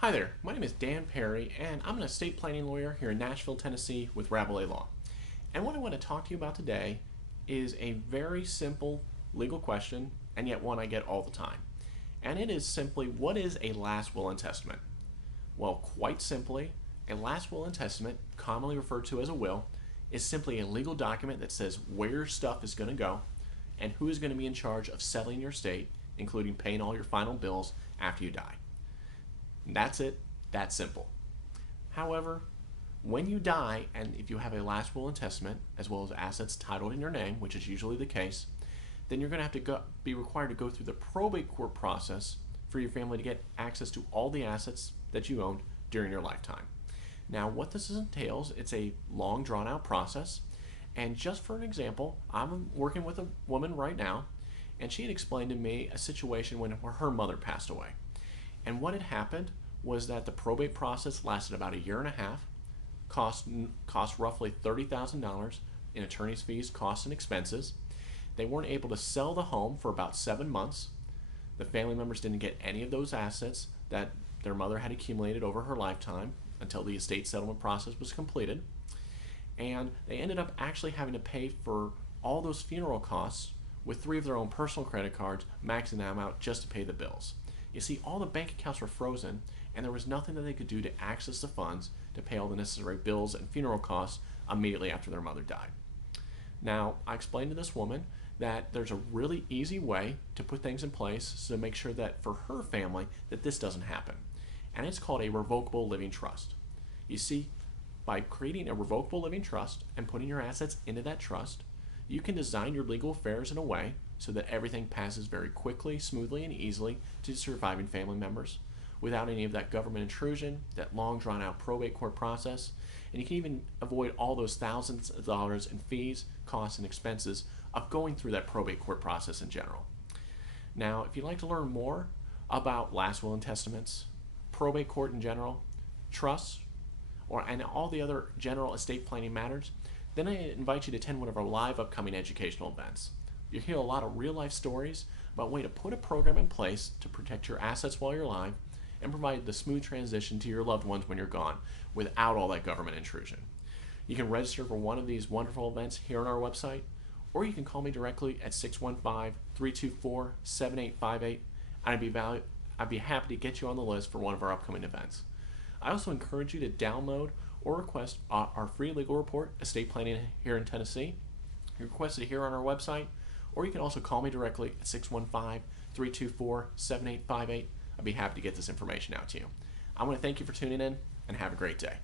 Hi there, my name is Dan Perry, and I'm an estate planning lawyer here in Nashville, Tennessee with Rabalais Law. And what I want to talk to you about today is a very simple legal question, and yet one I get all the time. And it is simply, what is a last will and testament? Well, quite simply, a last will and testament, commonly referred to as a will, is simply a legal document that says where your stuff is going to go and who is going to be in charge of settling your estate, including paying all your final bills after you die. That's it. That's simple. However, when you die, and if you have a last will and testament, as well as assets titled in your name, which is usually the case, then you're going to have to be required to go through the probate court process for your family to get access to all the assets that you owned during your lifetime. Now, what this entails, it's a long, drawn-out process. And just for an example, I'm working with a woman right now, and she had explained to me a situation when her mother passed away. And what had happened was that the probate process lasted about a year and a half, cost roughly $30,000 in attorney's fees, costs, and expenses. They weren't able to sell the home for about 7 months. The family members didn't get any of those assets that their mother had accumulated over her lifetime until the estate settlement process was completed. And they ended up actually having to pay for all those funeral costs with 3 of their own personal credit cards, maxing them out just to pay the bills. You see, all the bank accounts were frozen, and there was nothing that they could do to access the funds to pay all the necessary bills and funeral costs immediately after their mother died. Now, I explained to this woman that there's a really easy way to put things in place to make sure that for her family that this doesn't happen. And it's called a revocable living trust. You see, by creating a revocable living trust and putting your assets into that trust, you can design your legal affairs in a way so that everything passes very quickly, smoothly, and easily to surviving family members without any of that government intrusion, that long drawn-out probate court process, and you can even avoid all those thousands of dollars in fees, costs, and expenses of going through that probate court process in general. Now, if you'd like to learn more about last will and testaments, probate court in general, trusts, and all the other general estate planning matters, then I invite you to attend one of our live upcoming educational events. You'll hear a lot of real-life stories about a way to put a program in place to protect your assets while you're alive and provide the smooth transition to your loved ones when you're gone without all that government intrusion. You can register for one of these wonderful events here on our website, or you can call me directly at 615-324-7858, and I'd be happy to get you on the list for one of our upcoming events. I also encourage you to download or request our free legal report, Estate Planning here in Tennessee. You request it here on our website, or you can also call me directly at 615-324-7858. I'd be happy to get this information out to you. I want to thank you for tuning in, and have a great day.